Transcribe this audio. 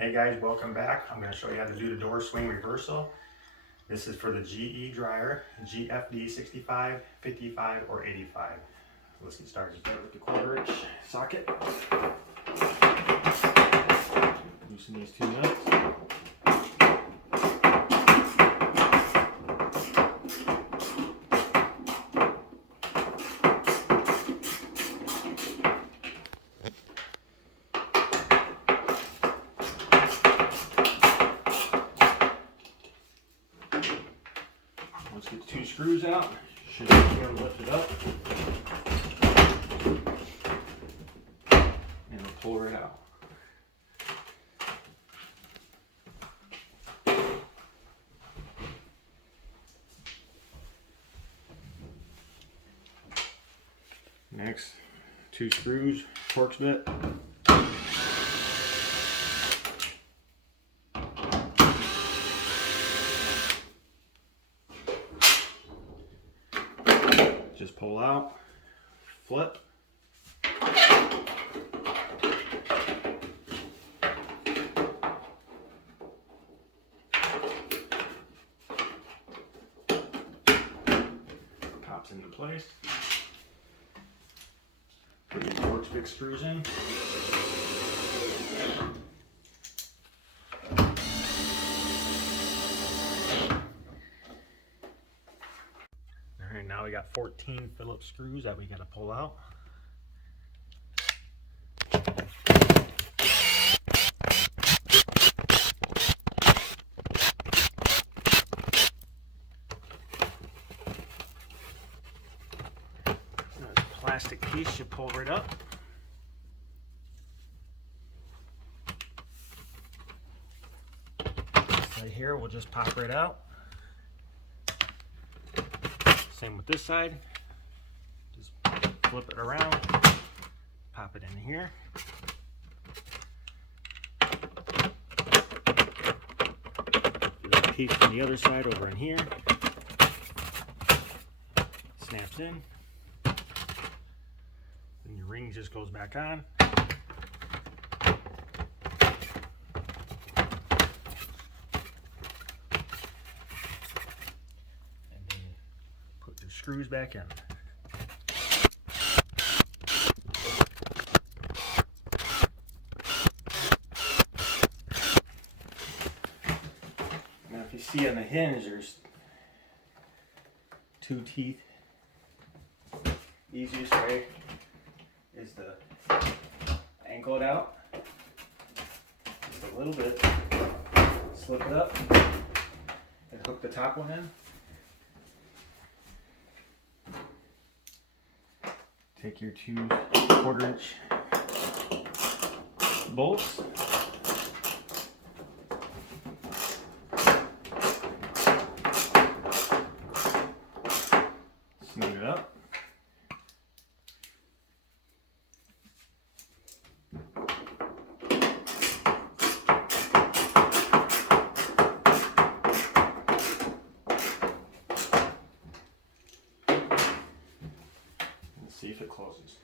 Hey guys, welcome back. I'm going to show you how to do the door swing reversal. This is for the GE dryer, GFD65, 55, or 85. So let's get started. Start with the 1/4 inch socket. Loosen these two nuts. Let's get the two screws out. Should be able to lift it up. And we'll pull it out. Next, two screws, Torx bit. Just pull out, flip. Pops into place. Put the Torx bit screws in. Alright, now we got 14 Phillips screws that we got to pull out. This plastic piece should pull right up. Right here, we'll just pop right out. Same with this side. Just flip it around, pop it in here. There's a piece from the other side over in here. Snaps in. Then your ring just goes back on. Screws back in. Now if you see on the hinge there's two teeth. Easiest way is to ankle it out just a little bit, slip it up and hook the top one in. Take your two 1/4 inch bolts. Snug it up. See if it closes.